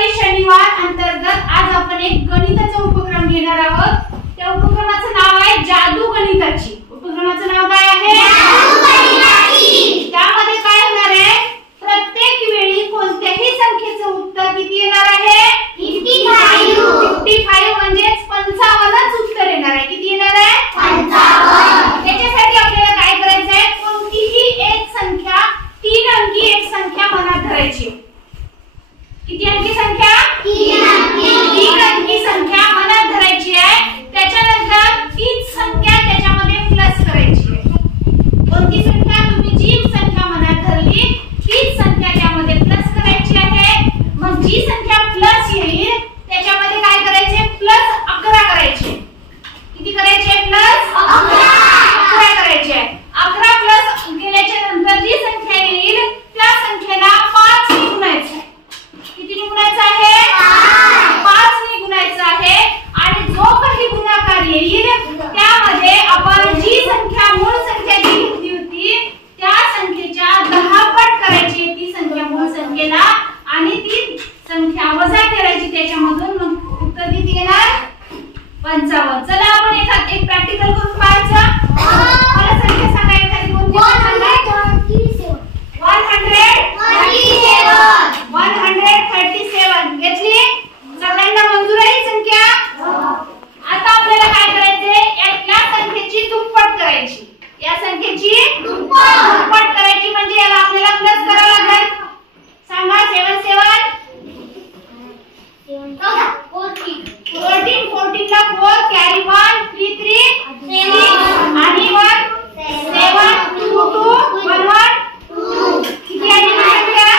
रविवारी शनिवार अंतर्गत आज आपण एक गणिताचा उपक्रम घेणार आहोत। त्या उपक्रमाचं नाव आहे जादू गणिताची। उपक्रमाचं नाव काय आहे? जादू गणिताची। त्यामध्ये काय होणार आहे? प्रत्येक वेळी कोणत्याही संख्येचं उत्तर किती येणार आहे? 55 म्हणजे 55च उत्तर येणार आहे। किती येणार आहे? 55। त्याच्यासाठी आपल्याला काय करायचं आहे? कोणतीही एक संख्या 3 अंकी एक संख्या मनात धरायची। किती अंकी संख्या? 3 अंकी संख्या मनात धरायची आहे। त्याच्यानंतर तीच संख्या त्याच्यामध्ये प्लस करायची आहे। कोणती संख्या? तुम्ही जी संख्या मनात धरली तीच संख्या त्यामध्ये प्लस करायची आहे। मग जी संख्या प्लस येईल त्याच्यामध्ये काय करायचे? प्लस 11 करायचे। किती करायचे? प्लस 11 करायचे। 11 प्लस केल्याच्या नंतर जी संख्या येईल त्या संख्येला 5 ने गुणायचं आहे। किती ने गुणायचं आहे? 5 ने गुणायचं आहे। आणि जो काही गुणाकार येईल त्यामध्ये आपण जी संख्या मूळ संख्या जी घेतली होती त्या संख्येच्या 10 पट करायची ती संख्या मूळ संख्येला आणि ती संख्या वजा करायची त्याच्यामधून। मग उत्तर किती येणार? 55। चला आपण एक प्रॅक्टिकल करून पाहायचं। मला संख्या सांगा एखादी कोणती? 137 घेतली? सगळ्यांना मंजूर आहे ही संख्या? आता आपल्याला काय करायचंय? या संख्येची दुप्पट करायची। या संख्येची दुप्पट करायची म्हणजे याला आपल्याला प्लस करावं लागेल। सांगा 7 7 14 ला 4 कॅरी 1 3 3 7 आणि 1 7 2 2 1 1 2 किती आली संख्या?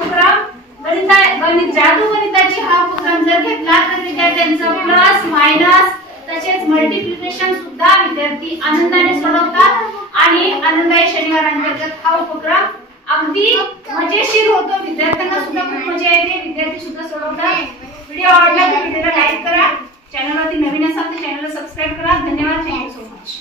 उपक्रम गणित जादू गणिताची हा उपक्रम जर घेतला तर विद्यार्थ्यांचा प्लस मायनस तसेच मल्टिप्लिकेशन सुद्धा विद्यार्थी आनंदाने सोडवतात आणि आनंदाई शनिवार अंतर्गत हा उपक्रम अगदी मजेशीर होतो. विद्यार्थ्यांना सुद्धा खूप मजा येते, विद्यार्थी सुद्धा सोडवतात. व्हिडिओ आवडला तर व्हिडिओला लाईक करा, चॅनलवरती नवीन असाल तर चॅनलला सबस्क्राइब करा. धन्यवाद. Thank you so much.